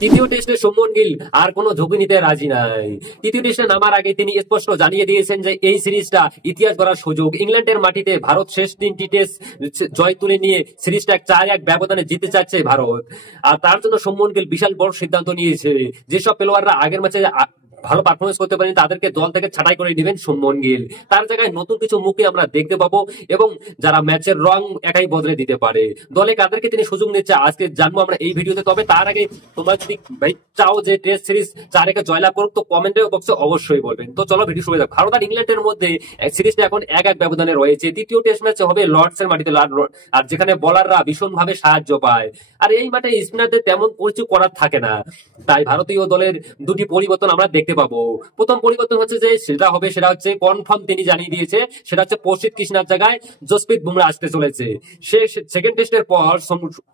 তৃতীয় টেস্টে শুভমন গিল আর কোনো ঝুঁকি নিতে রাজি নাই। তৃতীয় টেস্টে নামার আগে তিনি স্পষ্ট জানিয়ে দিয়েছেন যে এই সিরিজটা ইতিহাস গড়ার সুযোগ। ইংল্যান্ডের মাটিতে ভারত শেষ 3টি টেস্ট জয় তুলে নিয়ে সিরিজটা 4-1 ব্যবধানে জিতে চাচ্ছে ভারত। আর তার জন্য শুভমন গিল বিশাল বড় সিদ্ধান্ত নিয়েছে। যেসব প্লেয়াররা আগের ম্যাচে ভালো পারফরমেন্স করতে পারেন তাদেরকে দল থেকে ছাঁটাই করে দিবেন শুভমন গিল। তার জায়গায় নতুন কিছু মুখে আমরা দেখতে পাবো এবং যারা ম্যাচের রং একাই বদলে দিতে পারে। দলে কাদেরকে তিনি সুযোগ নিচ্ছে আজকে জানবো আমরা এই ভিডিওতে। তবে তার আগে তোমরা যদি ভাই চাও যে টেস্ট সিরিজ 4-1 জয়লাভ করুক তো কমেন্টে বক্সে অবশ্যই বলবেন। তো চলো ভিডিও শুরু যাক। ভারত আর ইংল্যান্ডের মধ্যে সিরিজটা এখন 1-1 ব্যবধানে রয়েছে। তৃতীয় টেস্ট ম্যাচ হবে লর্ডসের মাটিতে, আর যেখানে বোলাররা ভীষণ ভাবে সাহায্য পায়। আর এই মাঠে স্পিনারদের তেমন কিছু করার থাকে না, তাই ভারতীয় দলের দুটি পরিবর্তন আমরা দেখতে পাবো। প্রথম পরিবর্তন হচ্ছে যে সেটা হচ্ছে কনফার্ম তিনি জানিয়ে দিয়েছে, সেটা হচ্ছে প্রসিদ্ধ কৃষ্ণার জায়গায় জসপ্রীত বুমরা আসতে চলেছে। সে সেকেন্ড টেস্টের পর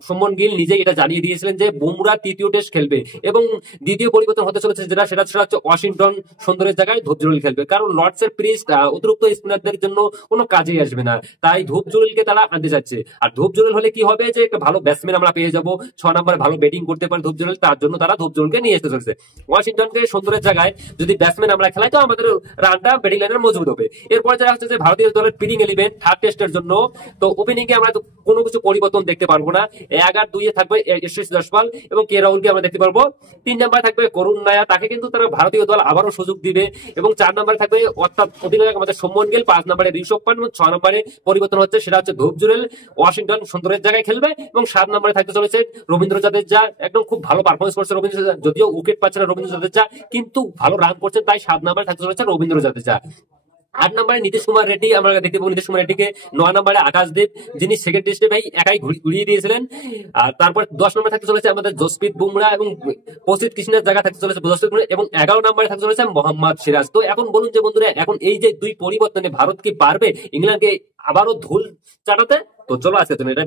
শুভমন গিল নিজেই এটা জানিয়ে দিয়েছিলেন যে বুমরা তৃতীয় টেস্ট খেলবে। এবং দ্বিতীয় পরিবর্তন হতে চলেছে সেটা হচ্ছে ওয়াশিংটন সুন্দরের জায়গায় ধূপ জুড়েল খেলবে, কারণ লর্ডসের পিচ অতিরিক্ত স্পিনারদের জন্য কোনো কাজেই আসবে না, তাই ধূপ জুড়েলকে তারা আনতে যাচ্ছে। আর ধূপ জুড়েল হলে কি হবে যে একটা ভালো ব্যাটসম্যান আমরা পেয়ে যাবো, 6 নম্বরে ভালো ব্যাটিং করতে পারে ধূপ জুড়েল, তার জন্য তারা ধূপ জুড়েলকে নিয়ে আসতে চলেছে। ওয়াশিংটনকে সুন্দরের জায়গায় যদি ব্যাটসম্যান আমরা খেলাই তো আমাদের রানটা ব্যাটিং লাইনের মজবুত হবে। এরপর যারা হচ্ছে যে ভারতীয় দলের প্লেইং 11 থার্ড টেস্টের জন্য, তো ওপেনিং এ আমরা কোনো কিছু পরিবর্তন দেখতে পারবো না। 1-2 থাকবে যশস্বী জয়সওয়াল এবং কে রাহুলকে আমরা দেখতে পারবো। 3 নম্বরে থাকবে করুণ নায়া, তাকে কিন্তু তারা ভারতীয় দল আবারও সুযোগ দিবে। এবং 4 নম্বরে থাকবে অর্থাৎ অধিনায়ক আমাদের শুভমন গিল, 5 নম্বরে ঋষভ পান্ট এবং 6 নম্বরে পরিবর্তন হচ্ছে সেটা হচ্ছে ধূপ জুড়েল ওয়াশিংটন সুন্দরের জায়গায় খেলবে। এবং 7 নম্বরে থাকতে চলেছে রবীন্দ্র জাদেজা, একদম খুব ভালো পারফরমেন্স করছে রবীন্দ্র জাদেজা, যদিও উইকেট পাচ্ছে না রবীন্দ্র জাদেজা কিন্তু ভালো রান করছেন, তাই 7 নম্বরে থাকতে চলেছে রবীন্দ্র জাদেজা। 8 নম্বরে নীতিশ কুমার রেড্ডি আমরা দেখতে পাবো, নীতিশ কুমার রেড্ডিকে। 9 নম্বরে আকাশদীপ, যিনি সেকেন্ড টেস্টে ভাই একাই ঘুরিয়ে দিয়েছিলেন। আর তারপর 10 নম্বরে থাকতে চলেছে আমাদের জসপ্রীত বুমরা এবং প্রসিদ্ধ কৃষ্ণের জায়গা থাকতে চলেছে জসপ্রীত বুমরা, এবং 11 নম্বরে থাকতে চলেছে মোহাম্মদ সিরাজ। তো এখন বলুন যে বন্ধুরা, এখন এই যে দুই পরিবর্তনে ভারত কি পারবে ইংল্যান্ডকে আবারও ধুল চাটাতে? তো চলো আজকে তুমি এটা